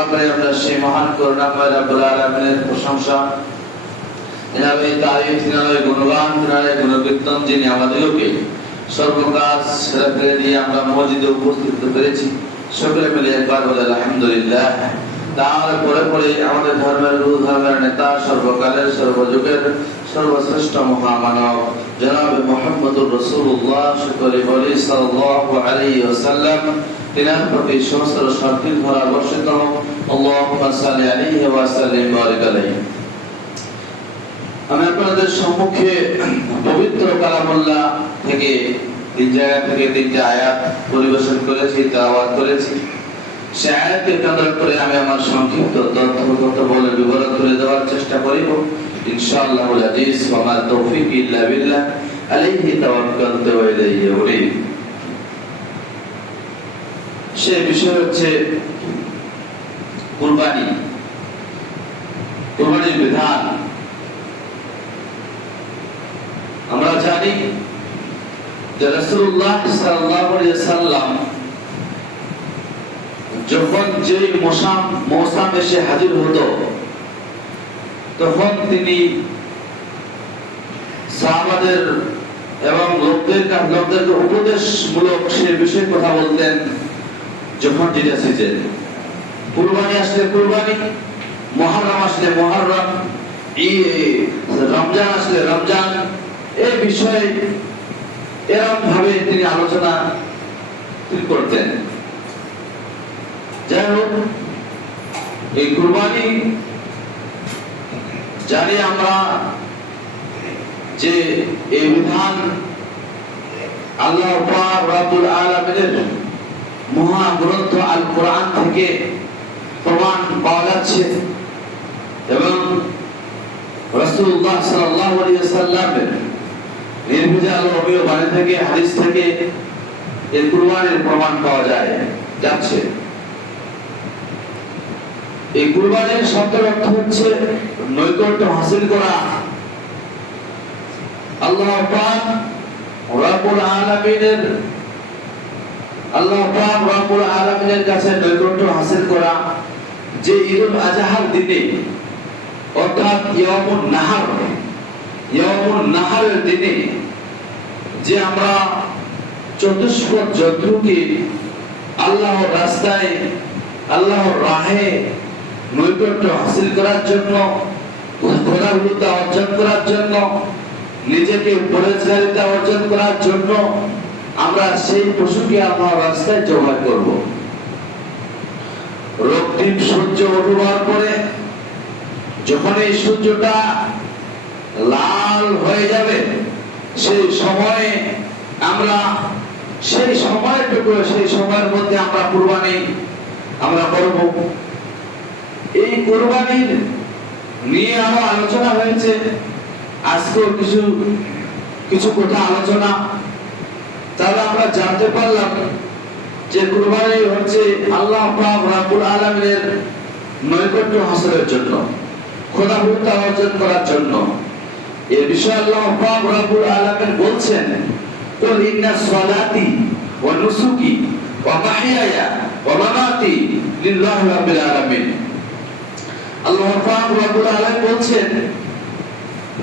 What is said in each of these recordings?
আমরা সেই মহান করুণাময় রব্বুল আলামিনের প্রশংসা, এনারই তারিফ, এনারই গুণগান, এনারই গুণকীর্তন, যিনি আমাদেরকে সর্বকাজ ছেড়ে ফেলে দিয়ে আমরা মসজিদে উপস্থিত পেরেছি। সকলে মিলে একবার বলে আলহামদুলিল্লাহ। তারপরে পরে আমাদের ধর্মের গুরু, ধর্মের নেতা, সর্বকালের সর্বযুগের সর্বশ্রেষ্ঠ মহামানব জনাব মুহাম্মদুর রাসূলুল্লাহ সকলে বলি সাল্লাল্লাহু আলাইহি ওয়াসাল্লাম, তিনার প্রতি সহস্র শান্তি ধারা বর্ষিত হোক। আল্লাহুম্মা সাল্লি আলাইহি ওয়া সাল্লিম বারিক আলাইহি। আমি আপনাদের সম্মুখে পবিত্র কালামুল্লাহ থেকে তিন জায়গা থেকে তিনটা আয়াত পরিবেশন করেছি, তেলাওয়াত করেছি। সেই আয়াতকে কেন্দ্র করে আমি আমার সংক্ষিপ্ত তথ্যগত বলে বিবরণ তুলে দেওয়ার চেষ্টা করিব ইনশাআল্লাহুল আজিজ। ওয়া মা তাওফীক ইল্লা বিল্লাহ, আলাইহি তাওয়াক্কালতু ওয়া ইলাইহি উনীব। সেই বিষয় হচ্ছে কুরবানি, কুরবানির বিধান। আমরা জানি যে রাসূলুল্লাহ সাল্লাল্লাহু আলাইহি ওয়াসাল্লাম যখন যে মৌসুম এসে হাজির হতো, তখন তিনি সাহাবাদের এবং লোকদেরকে উপদেশমূলক সে বিষয়ে কথা বলতেন। যখন যেটা সিজন, কুরবানি আসলে কুরবানি, মুহররম আসলে মুহররম, রমজান আসলে রমজান, এই বিষয়ে এরকম ভাবে তিনি আলোচনা করতেন। যাই হোক, এই কুরবানি জানি আমরা যে এই বিধান আল্লাহ পাক রব্বুল আলামিনের মহাগ্রন্থ আল কোরআন থেকে প্রমাণ পাওয়া যাচ্ছে এবং রাসূলুল্লাহ সাল্লাল্লাহু আলাইহি ওয়াসাল্লামের নির্ভেজাল অমীয় বাণী থেকে, হাদিস থেকে এই কুরবানির প্রমাণ পাওয়া যাচ্ছে। এই কুরবানির শব্দের অর্থ হচ্ছে নৈকট্য হাসিল করা। আল্লাহ পাক রব্বুল আলামিনের কাছে নৈকট্য হাসিল করা, যে ঈদুল আজহার দিনে অর্থাৎ ইয়ামুন নাহারের দিনে যে আমরা চতুষ্পদ জন্তুকে আল্লাহর রাস্তায়, আল্লাহর রাহে নৈকট্য হাসিল করার জন্য, খোদাভূতা অর্জন করার জন্য, নিজেকে পরিচালিতা অর্জন করার জন্য আমরা সেই পশুকে আল্লাহর রাস্তায় জবাই করব। রক্তিম সূর্য ওঠার পরে যখন এই সূর্যটা লাল হয়ে যাবে, সেই সময়ে আমরা সেই সময়ের মধ্যে আমরা কুরবানি আমরা করব। এই কুরবানির নিয়ে আরো আলোচনা হয়েছে, আজকেও কিছু কথা আলোচনা। তাহলে আমরা জানতে পারলাম যে কুরবানি হচ্ছে আল্লাহ পাক রব্বুল আলামিনের নৈকট্য হাসিলের জন্য, খোদাভূতা অর্জন করার জন্য। এই বিষয়ে আল্লাহ পাক রব্বুল আলামিন বলছেন, কুল ইন্না সলাতি ওয়া নুসুকি ওয়া মাহইয়ায়া ওয়া মামাতি লিল্লাহি রাব্বিল আলামিন। আল্লাহ পাক রব্বুল আলামিন বলছেন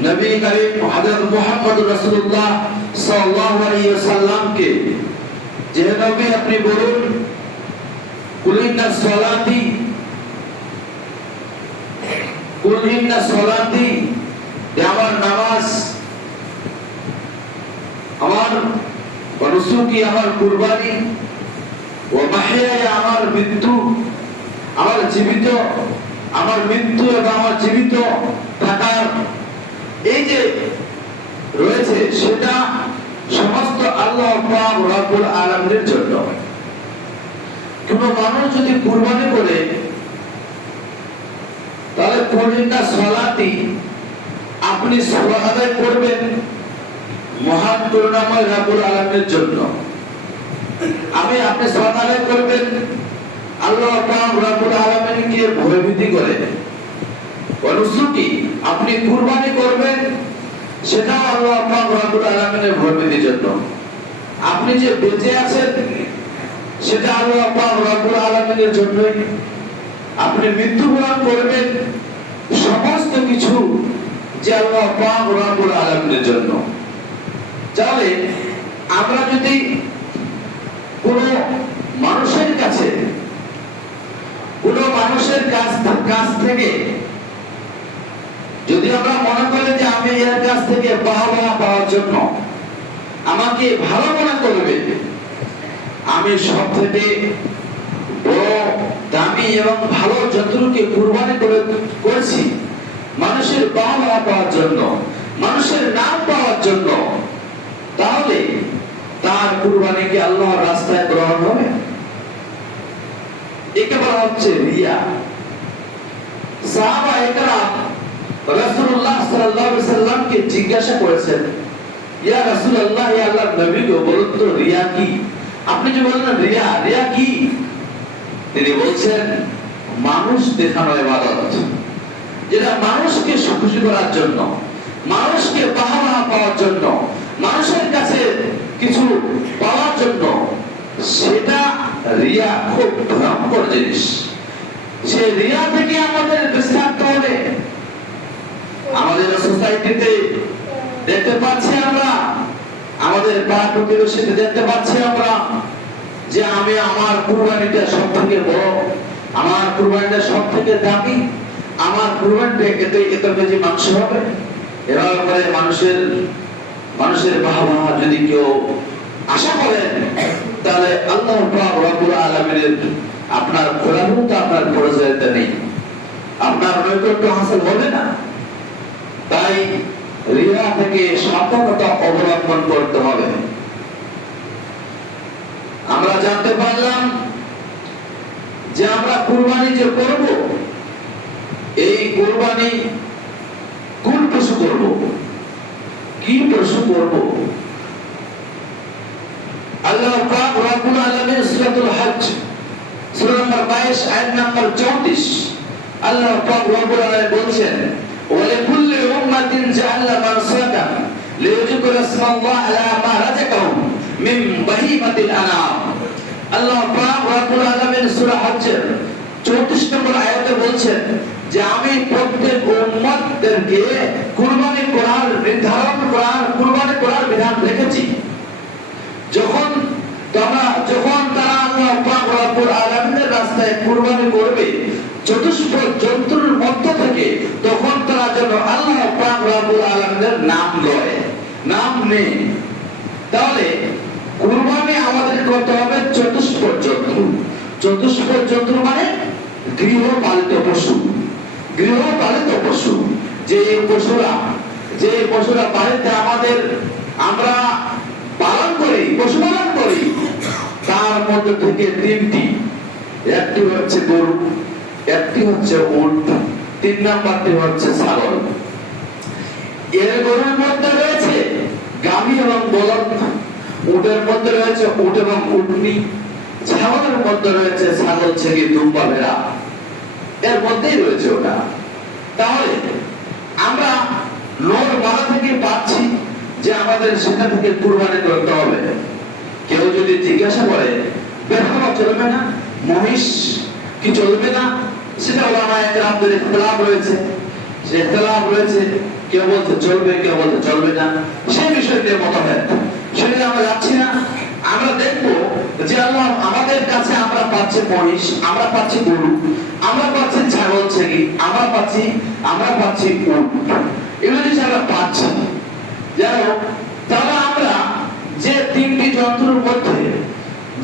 নবী করিম হযরত মুহাম্মদুর রাসূলুল্লাহ সাল্লাল্লাহু আলাইহি ওয়াসাল্লামকে, যে নবী আপনি বলুন, কুল ইন্না সলাতি, আমার নামাজ, আমার নুসুকি আমার কুরবানি, ওয়া মাহইয়ায়া আমার মৃত্যু, আমার জীবিত, আমার মৃত্যু এবং আমার জীবিত থাকার এই যে রয়েছে, সেটা সমস্ত আল্লাহ পাক রব্বুল আলামিনের জন্য। কোন মানুষ যদি কুরবানি করে, তাহলে কুরবানিটা সলাতি আপনি সালাত আদায় করবেন মহান করুণাময় রব্বুল আলামিনের জন্য। আপনি সালাত আদায় করবেন আল্লাহ পাক রব্বুল আলামিনকে ভয়ভীতি করে। অনুসুকি আপনি কুরবানি করবেন, সেটা আল্লাহ পাক রব্বুল আলামিনের ভয়ভীতির জন্য। আপনি যে বেঁচে আছেন, সেটা আল্লাহ পাক রব্বুল আলামিনের জন্যই। আপনি মৃত্যুবরণ করবেন সমস্ত কিছু যে আল্লাহ পাক রব্বুল আলামিনের জন্য। তাহলে আমরা যদি কোন মানুষের কাছ থেকে যদি আমরা মনে করি যে আমি এর কাছ থেকে বাহবা পাওয়ার জন্য আমাকে ভালো মনে করবে, আমি সব থেকে বড় দামি এবং ভালো জন্তুকে কুরবানি করেছি মানুষের বাহবা পাওয়ার জন্য, মানুষের নাম পাওয়ার জন্য, তাহলে তার কুরবানি কি আল্লাহর রাস্তায় গ্রহণ হবে? একে বলা হচ্ছে রিয়া। সাহাবা একরাম রাসূলুল্লাহ সাল্লাল্লাহু আলাইহি সাল্লামকে জিজ্ঞাসা করেছেন, ইয়া রাসূলুল্লাহ, ইয়া আল্লাহর নবী গো, বলুন তো রিয়া কি? আপনি যে বললেন রিয়া কি? তিনি বলছেন মানুষ দেখানো ইবাদত, যেটা মানুষকে খুশি করার জন্য, মানুষকে বাহবা পাওয়ার জন্য, মানুষের কাছে কিছু পাওয়ার জন্য, সেটা রিয়া খুব ভয়ঙ্কর জিনিস। সে রিয়া থেকে আমাদের বিস্তারিত হবে। আমাদের সোসাইটিতে দেখতে পাচ্ছি আমরা, আমাদের পাড়া প্রতিবেশীতে দেখতে পাচ্ছি আমরা যে আমি আমার কুরবানিটা সব থেকে বড়, আমার কুরবানিটা সব থেকে দামি, আমার কুরবানিটা এত কেজি মাংস হবে। এভাবে করে মানুষের বাহবা যদি কেউ আশা করেন, তাহলে আল্লাহ পাক রব্বুল আলামিনের আপনার কোলাহত, আপনার পরিচয়তা নেই, আপনার নৈকট্য হাসিল হবে না। তাই রিয়া থেকে সাবধানতা অবলম্বন করতে হবে। আমরা জানতে পারলাম যে আমরা কুরবানি যে করব, এই কুরবানি কোন পশু করব, কি পশু করব? আল্লাহ পাক রব্বুল আলামিন সূরাতুল হজ সূরা নম্বর 22 আয়াত নম্বর 34 আল্লাহ পাক রব্বুল আলামিন বলেন, ওয়ালিকুল্লি উম্মাতিন জাআলনা মানসাকান লিইযকুরু ইসমাল্লাহ আলা মা রাযাকাহুম মিন বাহিমাতিল আনাম। আল্লাহ পাক রব্বুল আলামিন সূরা হজের 34 নম্বর আয়াতে বলছেন যে আমি প্রত্যেক উম্মতদেরকে কুরবানি করার কুরবানি করার বিধান রেখেছি। যখন তারা আল্লাহ পাক রব্বুল আলামিনের রাস্তায় কুরবানি করবে চতুষ্প জন্তুর মধ্য থেকে, তখন তারা যেন আল্লাহ পাক রব্বুল আলামিনের নাম লয়, নাম নেই। তাহলে কুরবানি আমাদের করতে হবে চতুষ্প জন্তু। চতুষ্প জন্তু মানে গৃহপালিত পশু, গৃহপালিত পশু। যে পশুরা বাড়িতে আমরা পালন করি, পশুপালন করি, তার মধ্যে থেকে তিনটি, একটি হচ্ছে গরু, একটি হচ্ছে উট, 3 নাম্বারটি হচ্ছে ছাগল। এর গরুর মধ্যে রয়েছে গাভী এবং বলদ, উটের মধ্যে রয়েছে উট এবং উটনি, ছাগলের মধ্যে রয়েছে ছাগল, ছেগি, দুম্বা, ভেড়া, এর মধ্যেই রয়েছে ওটা। তাহলে আমরা লোর মালা থেকে পাচ্ছি যে আমাদের সেটা থেকে কুরবানি করতে হবে। কেউ যদি জিজ্ঞাসা করে বেহারা চলবে না, মহিষ কি চলবে না, সেটা ওলামায়ে কেরামদের ইখতিলাফ রয়েছে। কেউ বলতে চলবে, কেউ বলতে চলবে না, সেই বিষয় নিয়ে মতভেদ। সেটা আমরা যাচ্ছি না। আমরা দেখবো যে আল্লাহ আমাদের কাছে আমরা পাচ্ছি মহিষ, আমরা পাচ্ছি গরু, আমরা পাচ্ছি ছাগল, ছেগি, আমরা পাচ্ছি উট, এগুলো যদি আমরা পাচ্ছি, যাই হোক, তাহলে আমরা যে 3টি জন্তুর মধ্যে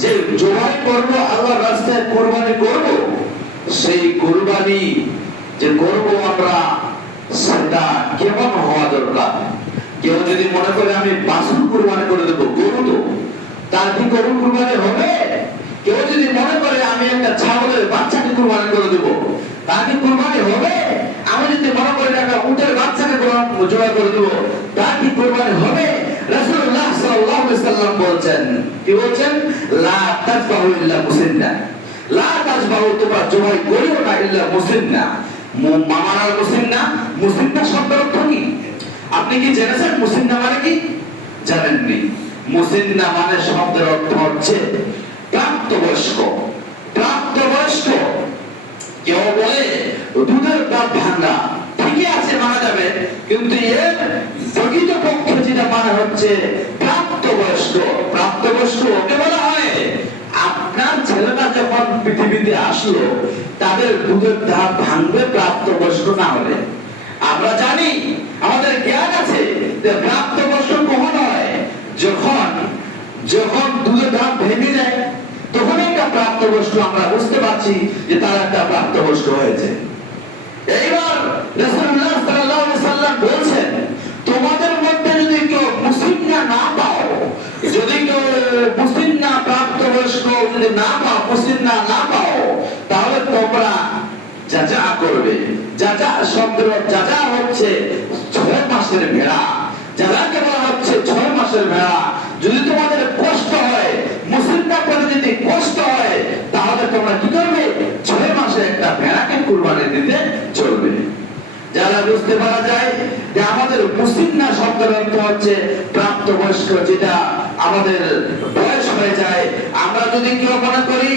যে জবাই করব, আল্লাহর রাস্তায় কুরবানি করব, সেই কুরবানি যে করব আমরা, সেটা কেমন হওয়া দরকার? কেউ যদি মনে করে আমি বাছুর কুরবানি করে দেবো, গরু তো, তার কি গরু কুরবানি হবে? কেউ যদি মনে করে আমি একটা ছাগলের বাচ্চাকে কুরবানি করে দেবো, তার কি কুরবানি হবে? আমি যদি মনে করি একটা উটের বাচ্চাকে জবাই করে দেবো, তার কি কুরবানি হবে? রাসূলুল্লাহ সাল্লাল্লাহু আলাইহি সাল্লাম বলছেন, কি বলছেন? লা তাযবাহু ইল্লা মুসিন্না, লা তাযবাহু, তোমরা জবাই করিও না ইল্লা মুসিন্না। মামানাল মুসিন্না, মুসিন্না শব্দের অর্থ কি আপনি কি জেনেছেন? মুসিন্না মানে কি জানেননি? মুসিন্না মানে শব্দের অর্থ হচ্ছে প্রাপ্তবয়স্ক। কেউ বলে দুধের দাঁত ভাঙা, ঠিকই আছে, মানা যাবে, কিন্তু এর প্রকৃত পক্ষে যেটা মানে হচ্ছে প্রাপ্তবয়স্ক। প্রাপ্তবয়স্ক ওকে বলা হয় আপনার ছেলেটা যখন পৃথিবীতে আসলো তাদের দুধের দাঁত ভাঙবে প্রাপ্তবয়স্ক না হলে। আমরা জানি, আমাদের জ্ঞান আছে যে প্রাপ্তবয়স্ক কখন হয়, যখন যখন দুধের দাঁত ভেঙে যায় তখন একটা প্রাপ্তবয়স্ক আমরা বুঝতে পারছি যে তার একটা প্রাপ্তবয়স্ক হয়েছে। এইবার রাসূলুল্লাহ সাল্লাল্লাহু আলাইহি সাল্লাম বলছেন, তোমাদের মধ্যে যদি কেউ মুসলিম না পাও, যদি কেউ মুসলিম না প্রাপ্তবয়স্ক যদি না পাও, মুসলিম না পাও, তাহলে তোমরা যাজা করবে। যাজা শব্দের যাজা হচ্ছে 6 মাসের ভেড়া। যাজাকে বলা হচ্ছে 6 মাসের ভেড়া। যদি তোমাদের কষ্ট হয়, মুসলিমটা করে যদি কষ্ট হয়, তাহলে তোমরা কি করবে? 6 মাসে একটা ভেড়াকে কুরবানি দিতে চলবে। যারা বুঝতে পারা যায় যে আমাদের মুসলিম না শব্দের অর্থ হচ্ছে প্রাপ্তবয়স্ক, যেটা আমাদের বয়স হয়ে যায়। আমরা যদি কেউ মনে করি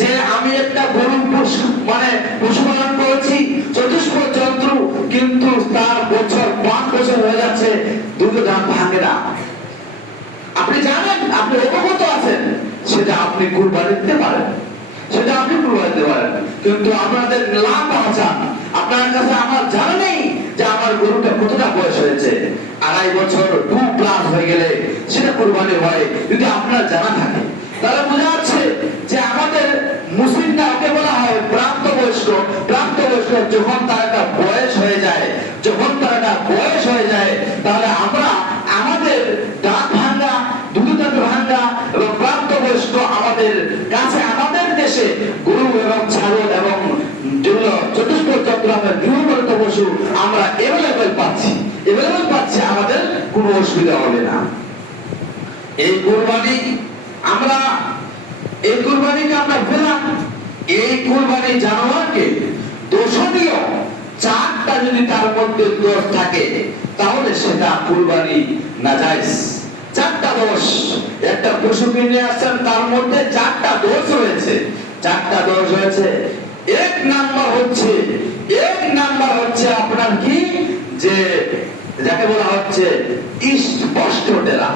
যে আমি একটা গরু পশুপালন করেছি চতুষ্প জন্তু, কিন্তু তার বছর 5 বছর হয়ে যাচ্ছে, দুধের দাঁত ভাঙে না, আপনি জানেন, আপনি অবগত আছেন, সেটা আপনি কুরবানি দিতে পারেন, সেটা আপনি কুরবানি দিতে পারেন। কিন্তু আপনাদের লাভ আছেন, আপনার কাছে আমার জানা নেই যে আমার গরুটা কতটা বয়স হয়েছে। 2.5 বছর 2+ হয়ে গেলে সেটা কুরবানি হয়, যদি আপনার জানা থাকে। তাহলে বোঝা যাচ্ছে যে আমাদের মুসলিমরা ওকে বলা হয় প্রাপ্তবয়স্ক। প্রাপ্তবয়স্ক যখন তার একটা বয়স হয়ে যায়, যখন তার একটা বয়স হয়ে যায়, তাহলে আমরা আমাদের দাঁত ভাঙা, দুধের দাঁত ভাঙা এবং প্রাপ্তবয়স্ক আমাদের কাছে, আমাদের দেশে গরু এবং ছাগল এবং যেগুলো চতুষ্প জন্তু আমরা গৃহপালিত পশু আমরা এভেলেবেল পাচ্ছি, আমাদের কোনো অসুবিধা হবে না। এই কুরবানিকে আমরা পেলাম, এই কুরবানি জানোয়ারকে দোষণীয় 4টা যদি তার মধ্যে দোষ থাকে, তাহলে সেটা কুরবানি নাজায়েজ। 4টা দোষ, একটা পশু কিনে আসছেন, তার মধ্যে 4টা দোষ রয়েছে। 4টা দোষ হয়েছে। এক নাম্বার হচ্ছে আপনার কি, যে যাকে বলা হচ্ছে স্পষ্ট টেরা।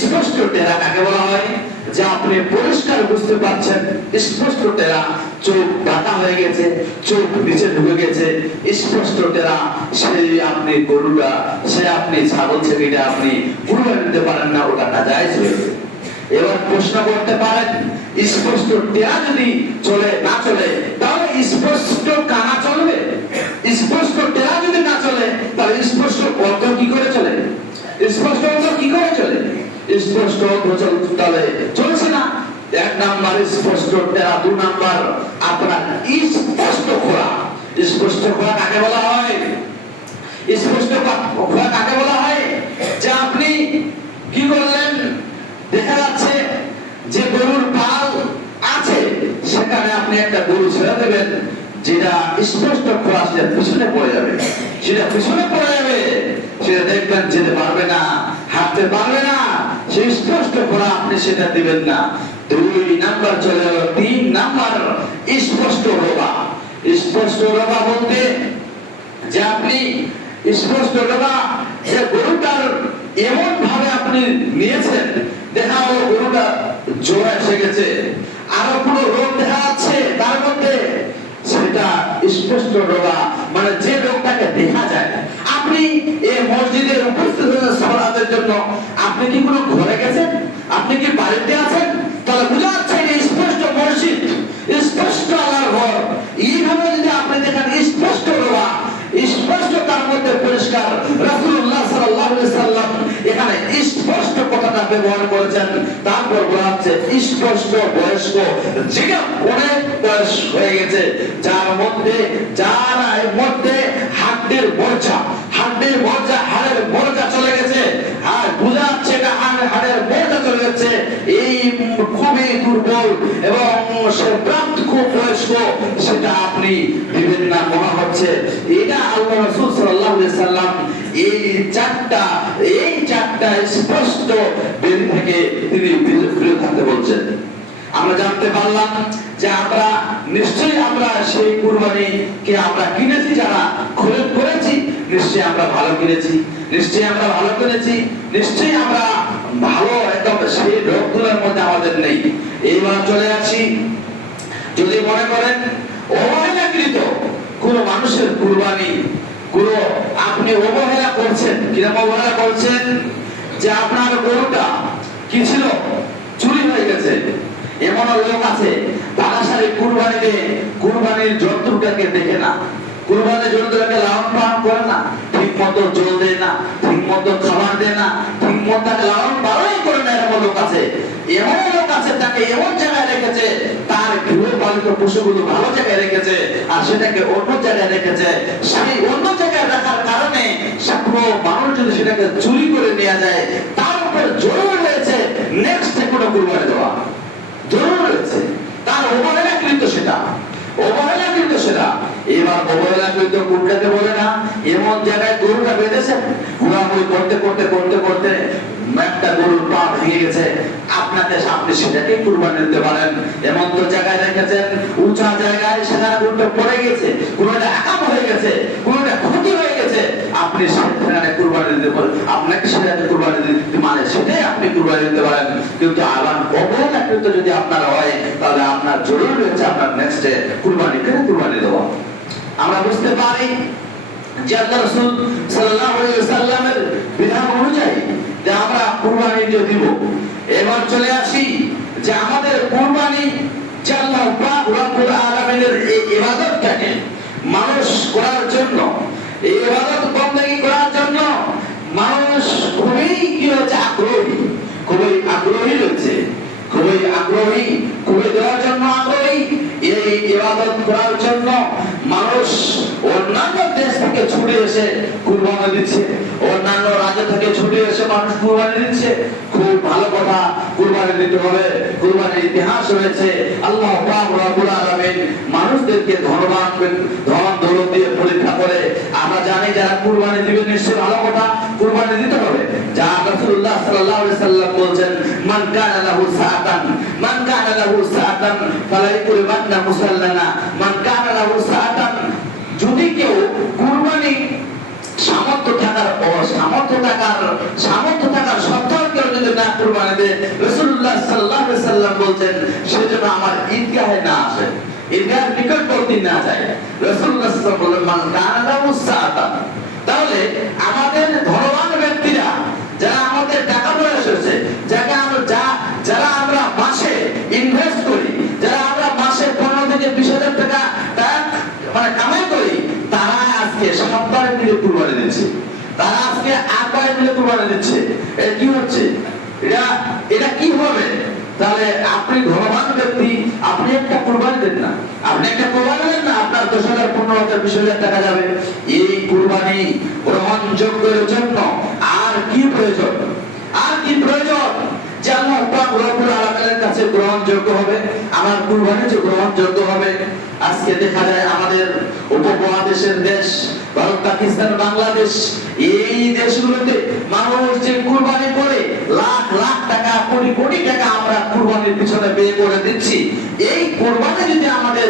স্পষ্ট টেরা কাকে বলা হয়? যে আপনি পরিষ্কার বুঝতে পারছেন, স্পষ্ট টেরা, চোখ বাঁকা হয়ে গেছে, চোখ নিচে ঢুকে গেছে, স্পষ্ট টেরা, সেই আপনি গরুটা, সে আপনি ছাগল ছেলেটা আপনি কুরবানি দিতে পারেন না, ওটা নাজায়েজ হয়েছে। এবার প্রশ্ন করতে পারেন, স্পষ্ট টেরা যদি না চলে, তাহলে স্পষ্ট কানা চলবে? স্পষ্ট টেরা যদি না চলে, তাহলে স্পষ্ট অর্থ কি করে চলে? স্পষ্ট অর্থ কি করে চলে? স্পষ্ট তাহলে চলছে না। 1 নাম্বার স্পষ্ট টেরা, 2 নাম্বার আপনার স্পষ্ট খোলা। স্পষ্ট খোলা কাকে বলা হয়? স্পষ্ট খোলা কাকে বলা হয়? যে আপনি কি করলেন, দেখা যাচ্ছে যে গরুর পাল আছে, সেখানে আপনি একটা গরু ছেড়ে দেবেন, যেটা স্পষ্ট খোলা, সেটা পিছনে পড়ে যাবে, সেটা দেখবেন যেতে পারবে না, হাঁটতে পারবে না, সেই স্পষ্ট খোলা আপনি সেটা দিবেন না। 2 নাম্বার চলে গেল। 3 নাম্বার স্পষ্ট রোগা। স্পষ্ট রোগা বলতে যে আপনি স্পষ্ট রোগা, যে গরুটার এমন ভাবে আপনি নিয়েছেন, দেখা হলো গরুটা জ্বর এসে গেছে, আরো কোনো রোগ দেখা যাচ্ছে তার মধ্যে, সেটা স্পষ্ট রোগা, মানে যে রোগটাকে দেখা যায়। আপনি এই মসজিদে উপস্থিত হয়ে সালাতের জন্য আপনি কি কোনো ঘরে গেছেন? আপনি কি বাড়িতে আছেন? তাহলে বোঝা যাচ্ছে স্পষ্ট মসজিদ, স্পষ্ট আল্লাহর ঘর। এইভাবে যদি আপনি দেখেন স্পষ্ট রোগা, স্পষ্ট তার মধ্যে পরিষ্কার, রাসূলুল্লাহ সাল্লাল্লাহু আলাইহি সাল্লাম এখানে স্পষ্ট কথাটা ব্যবহার করেছেন। তারপর বলা হচ্ছে স্পষ্ট বয়স্ক, যেটা অনেক বয়স হয়ে গেছে, যার মধ্যে হাড়ের মর্যা চলে গেছে, আর বোঝা যাচ্ছে এটা হাড়ের মর্যা চলে গেছে, এই খুবই দুর্বল এবং সে প্রাপ্ত খুব বয়স্ক, সেটা আপনি দিবেন না মনে হচ্ছে। এটা আল্লাহ রাসূল সাল্লাল্লাহু আলাইহি সাল্লাম এই চারটা স্পষ্ট বের থেকে তিনি বিরত থাকতে বলছেন। আমরা জানতে পারলাম যে আমরা নিশ্চয়ই আমরা সেই কুরবানিকে আমরা কিনেছি, যারা খরিদ করেছি নিশ্চয়ই আমরা ভালো কিনেছি, নিশ্চয়ই আমরা ভালো কিনেছি, নিশ্চয়ই আমরা ভালো, একদম সেই রোগগুলোর মধ্যে আমাদের নেই। এইবার চলে আসি, যদি মনে করেন অবহেলাকৃত কোন মানুষের কুরবানি গুলো আপনি অবহেলা করছেন, কিরকম অবহেলা করছেন, যে আপনার গরুটা কি ছিল, চুরি হয়ে গেছে। এমন লোক আছে বারাসারি কুরবানিতে কুরবানির জন্তুটাকে দেখে না, কুরবানির জন্তুটাকে লালন পালন করে না, ঠিক মতো জল দেয় না, ঠিক মতো খাবার দেয় না, ঠিক মতো লালন পালন করে না। এমন লোক আছে, এমন লোক আছে তাকে এমন জায়গায় রেখেছে, তার গৃহপালিত পশুগুলো ভালো জায়গায় রেখেছে আর সেটাকে অন্য জায়গায় রেখেছে। সেই অন্য জায়গায় রাখার কারণে কোনো মানুষ যদি সেটাকে চুরি করে নিয়ে যায়, তার উপর জোর রয়েছে নেক্সট কোনো কুরবানি দেওয়া জরুর রয়েছে। তার অবহেলাকৃত সেটা, অবহেলাকৃত সেটা। এবার অবহেলাকৃত কোনটাকে বলে না, এমন জায়গায় গরুটা বেঁধেছে, ঘোরাঘুরি করতে করতে করতে করতে একটা গরুর পা ভেঙে গেছে, আপনাকে সামনে সেটাকে কুরবানি দিতে পারেন। এমন তো জায়গায় রেখেছেন উঁচা জায়গায়, সেখানে গরুটা পড়ে গেছে, কোনোটা আকাম হয়ে গেছে, কোনোটা ক্ষতি হয়ে গেছে, আপনি সেখানে কুরবানি দিতে পারেন, আপনাকে সেটাকে কুরবানি দিতে মানে সেটাই আপনি কুরবানি দিতে পারেন। কিন্তু আবার অবহেলাকৃত যদি আপনার হয়, তাহলে আপনার জরুরি রয়েছে আপনার নেক্সটে কুরবানি করে কুরবানি দেওয়া। আমরা বুঝতে পারি যে আল্লাহ রাসূল সাল্লাল্লাহু আলাইহি ওয়াসাল্লামের বিধান অনুযায়ী যে আমরা কুরবানি দিব। এবার চলে আসি যে আমাদের কুরবানি যে আল্লাহ পাক রব্বুল আলামিনের এই ইবাদতটাকে মানুষ করার জন্য, এই ইবাদত বندگی করার জন্য মানুষ খুবই কি হচ্ছে আগ্রহী, খুবই আগ্রহী রয়েছে, খুবই আগ্রহী, খুবই দেওয়ার জন্য আগ্রহী। এই ইবাদত করার জন্য মানুষ অন্যান্য দেশ থেকে ছুটে এসে কুরবানি দিচ্ছে, অন্যান্য রাজ্য থেকে ছুটে এসে মানুষ কুরবানি দিচ্ছে। খুব ভালো কথা, কুরবানি দিতে হবে, কুরবানির ইতিহাস রয়েছে। আল্লাহ পাক রব্বুল আলামিন মানুষদেরকে ধনবান ধন দৌলত দিয়ে পরীক্ষা করে। আমরা জানি যারা কুরবানি দিবে নিশ্চয়ই ভালো কথা, কুরবানি দিতে হবে। যা রাসূলুল্লাহ সাল্লাল্লাহু আলাইহি সাল্লাম বলেন, মান কানা লাহু সাআতান, মান কানা লাহু সাআতান ফালা ইকুরবান্না মুসাল্লানা, মান কানা লাহু সাআতান। যদি কেউ কুরবানি সামর্থ্য থাকার সত্ত্বেও কেউ যদি না কুরবানি দেয়, রাসূলুল্লাহ সাল্লাল্লাহু আলাইহি সাল্লাম বলেন সে যেন আমার ঈদগাহে না আসে, ঈদগাহের নিকটবর্তী না যায়। রাসূলুল্লাহ সাল্লাল্লাহু আলাইহি সাল্লাম বলেন মান কানা লাহু সাআতান। তাহলে আমাদের ধনবান ব্যক্তিরা যারা আমাদের টাকা পয়সা এসেছে, যারা আমরা মাসে ইনভেস্ট করি, যারা আমরা মাসে 15 থেকে 20,000 টাকা মানে কামাই করি, তারা আজকে সপ্তাহে মিলে কুরবানি দিচ্ছে, তারা আজকে 8 মিলে কুরবানি দিচ্ছে। এটা কি হচ্ছে? এটা কি হবে? তাহলে আপনি ধনবান ব্যক্তি, আপনি একটা কুরবানি দেন না, আপনি একটা কুরবানি দেন না, আপনার 10,000, 15,000, 20,000 টাকা যাবে। এই কুরবানি গ্রহণযোগ্যের জন্য আর কি প্রয়োজন? আর কি প্রয়োজন যে আল্লাহ পাক রব্বুল আলামিনের কাছে গ্রহণযোগ্য হবে, আমার কুরবানি যে গ্রহণযোগ্য হবে। আজকে দেখা যায় আমাদের উপমহাদেশের দেশ ভারত, পাকিস্তান, বাংলাদেশ, এই দেশগুলোতে মানুষ যে কুরবানি করে লাখ লাখ টাকা, কোটি কোটি টাকা আমরা কুরবানির পিছনে ব্যয় করে দিচ্ছি। এই কুরবানি যদি আমাদের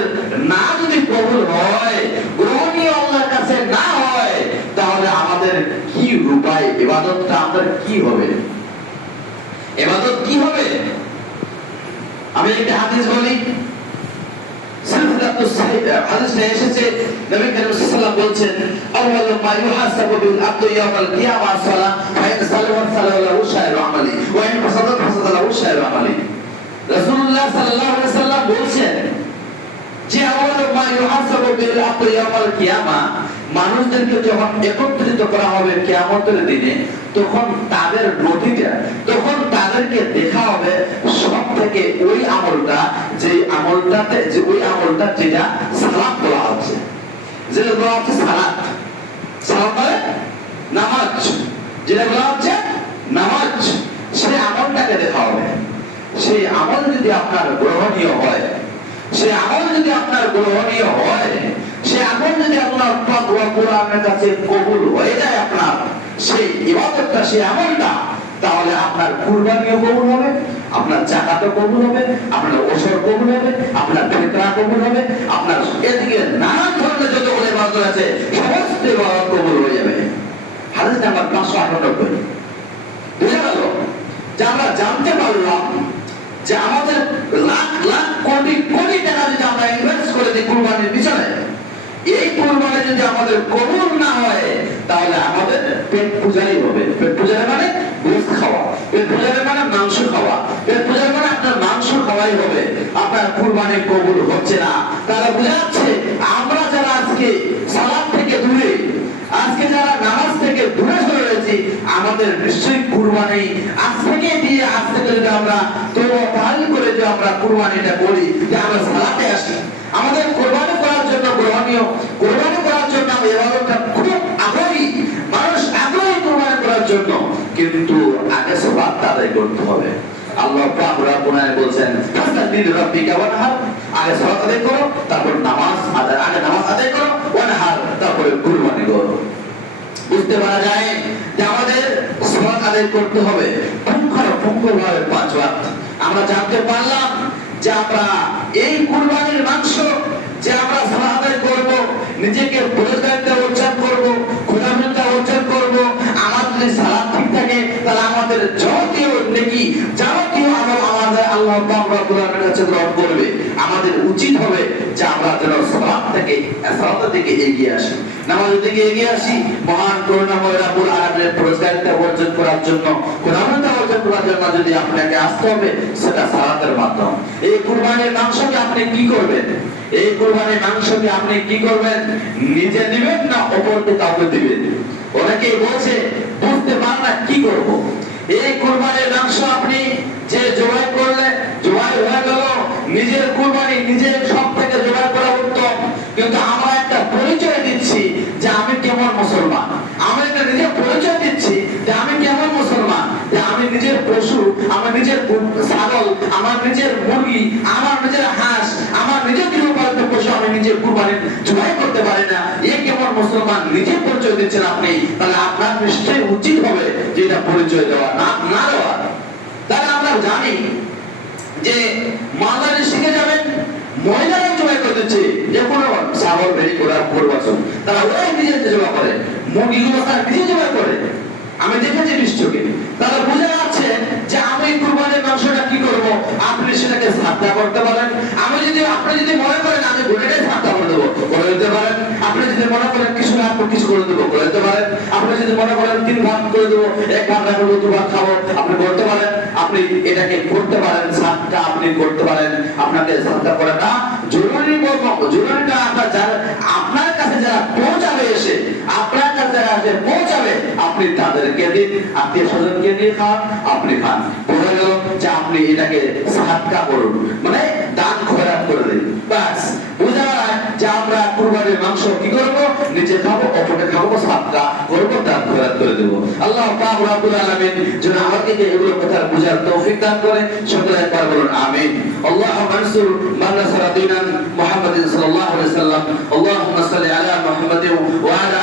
না যদি কবুল হয়, গ্রহণীয় আল্লাহর কাছে না হয়, তাহলে আমাদের কি উপায়? ইবাদতটা আমাদের কি হবে? ইবাদত কি হবে? আমি একটা হাদিস বলি, সিলসিলাতুস সাহিহ হাদিসে এসেছে, নবী করিম সাল্লাল্লাহু আলাইহি ওয়াসাল্লাম বলেন, আউয়ালু মা ইউহাসাবু বিল আবদু ইয়াওমাল কিয়ামাহ সালাহ, ফাইন সালাওয়াত সালাহু শাইরু আমালি ওয়া ইন ফাসাদাত ফাসাদাহু শাইরু আমালি। রাসূলুল্লাহ সাল্লাল্লাহু আলাইহি ওয়াসাল্লাম বলেন যে আউয়ালু মা ইউহাসাবু বিল আবদু ইয়াওমাল কিয়ামাহ, মানুষদেরকে যখন একত্রিত করা হবে কিয়ামতের দিনে, তখন তাদের নথিটা, তখন তাদেরকে দেখা হবে সব থেকে ওই আমলটা, যে আমলটাতে, যে ওই আমলটা যেটা সালাত বলা হচ্ছে, যেটা বলা হচ্ছে সালাত, সালাত মানে নামাজ, যেটা বলা হচ্ছে নামাজ, সেই আমলটাকে দেখা হবে। সেই আমল যদি আপনার গ্রহণীয় হয়, সেই আমল যদি আপনার গ্রহণীয় হয়, সেই আমল যদি আল্লাহ পাক রব্বুল আলামিনের কাছে কবুল হয়ে যায়, আপনার সেই ইবাদতটা, সেই আমলটা, তাহলে আপনার কুরবানিও কবুল হবে, আপনার যাকাতও কবুল হবে, আপনার ওসর কবুল হবে, আপনার ফিতরা কবুল হবে, আপনার এদিকে নানান ধরনের যতগুলো ইবাদত আছে সমস্ত ইবাদত কবুল হয়ে যাবে। হাদিস নাম্বার 598। বুঝা গেল যে আমরা জানতে পারলাম যে আমাদের লাখ লাখ কোটি কোটি টাকা যদি আমরা ইনভেস্ট করে দিই কুরবানির পিছনে, এই কুরবানি যদি আমাদের কবুল না হয় তাহলে আমাদের পেট পূজাই হবে। পেট পূজার মানে গোশত খাওয়া, পেট পূজার মানে মাংস খাওয়া, পেট পূজার মানে আপনার মাংস খাওয়াই হবে, আপনার কুরবানি কবুল হচ্ছে না। তাহলে বোঝা যাচ্ছে আমরা যারা আজকে সালাত থেকে দূরে, আজকে যারা নামাজ থেকে দূরে সরে রয়েছি, আমাদের নিশ্চয়ই কুরবানি আজ থেকে দিয়ে আজ থেকে যদি আমরা তওবা তাহলে করে যে আমরা কুরবানিটা করি, যে আমরা সালাতে আসি, আমাদের কুরবানি করার জন্য গ্রহণীয়, কুরবানি করার জন্য আমরা ইবাদতটা খুব আগ্রহী, মানুষ আগ্রহী কুরবানি করার জন্য, কিন্তু আগে সালাত আদায় করতে হবে। আল্লাহ পাক রব্বুল আলামিন বলেন ফাসতাগফির রাব্বিকা ওয়ানহার, আগে সালাত আদায় করো, তারপর নামাজ আদায়, আগে নামাজ আদায় করো, ওয়ানহার, তারপরে কুরবানি করো। বুঝতে পারা যায় যে আমাদের সালাত আদায় করতে হবে পুঙ্খানুপুঙ্খভাবে 5 ওয়াক্ত। আমরা জানতে পারলাম যে আমরা এই কুরবানির মাংস যে আমরা সালাত আদায় করব, নিজেকে পরিষ্কারতা অর্জন করব, খোদাবৃত্তা অর্জন করব, আমাদের যদি সালাত ঠিক থাকে তাহলে আমাদের যাবতীয় নেকি, যাবতীয় আমল আমাদের আল্লাহ পাক রব্বুল আলামিনের কাছে গ্রহণ করবে। আমাদের উচিত হবে যে আমরা যেন সালাত থেকে এগিয়ে আসি, নামাজের দিকে এগিয়ে আসি। মহান করুণাময় রব্বুল আলামিনের পরিষ্কারতা অর্জন করার জন্য, খোদাবৃত্তা অর্জন করার জন্য যদি আপনাকে আসতে হবে, সেটা সালাতের মাধ্যমে। এই কুরবানির মাংসকে আপনি কি করবেন? এই কুরবানির মাংসকে আপনি কি করবেন? নিজে দিবেন না অপরকে কাউকে দিবেন? অনেকেই বলছে বুঝতে পার না কি করব। এই কুরবানির মাংস আপনি যে জবাই করলে, জবাই হয়ে গেল, নিজের কুরবানি নিজের সব থেকে জবাই করা উত্তম, কিন্তু আমরা একটা পরিচয় দিচ্ছি যে আমি কেমন মুসলমান, আমি একটা নিজের পরিচয় দিচ্ছি যে আমি কেমন মুসলমান, যে আমি নিজের পশু, আমার নিজের ছাগল, আমার নিজের মুরগি, আমার নিজের হাঁস, আমার নিজের গৃহপালিত পশু আমি নিজে কুরবানি জবাই করতে পারি না, এই কেমন মুসলমান নিজে পরিচয় দিচ্ছেন আপনি। তাহলে আপনার নিশ্চয়ই উচিত হবে যে এটা পরিচয় দেওয়া, না দেওয়া। তাহলে আমরা জানি যে মালদারি শিখে যাবেন, মহিলারা জবাই করতেছে যে কোনো ছাগল বেরি করার পূর্বাচন, তারা ওরাই নিজে জবাই করে, মুরগিগুলো তারা নিজে জবাই করে, আমি দেখেছি নিশ্চয়ই। তাহলে বোঝা যাচ্ছে যে আমি কুরবানির মাংসটা কি করব, আপনি সেটাকে সাদা করতে পারেন। আপনি যদি মনে করেন আমি গোটাটাই সাদা করে দেবো, করে দিতে পারেন। আপনি যদি মনে করেন কিছু না কিছু করে দেবো, করে দিতে পারেন। আপনি যদি মনে করেন 3 ভাগ করে দেবো, 1 ভাগ না করবো, 2 ভাগ খাবো, আপনি করতে পারেন। আপনি এটাকে করতে পারেন, সাদা আপনি করতে পারেন। আপনাকে সাদা করাটা জরুরি বলবো, জরুরিটা আপনার কাছে যারা পৌঁছাবে, এসে আপনার কাছে যারা এসে পৌঁছাবে, আপনি তাদেরকে দিন, আত্মীয় স্বজনকে দিয়ে খান, আপনি খান। বোঝা গেল যে আপনি এটাকে সাদকা করুন, মানে দান খয়রাত করে দিন, বাস। বোঝা গেল যে আমরা কুরবানির মাংস কি করব, নিজে খাবো, অপরকে খাবো, সাদকা করব, দান খয়রাত করে দেব। আল্লাহ পাক রব্বুল আলামিন যেন আমাদেরকে এগুলো কথা বুঝার তৌফিক দান করে। সকলে একবার বলুন আমিন। আল্লাহুম্মা মানসুর মান নাসারা দীনান মুহাম্মাদিন সাল্লাল্লাহু আলাইহি ওয়াসাল্লাম। আল্লাহুম্মা সাল্লি আলা মুহাম্মাদিন ওয়া আলা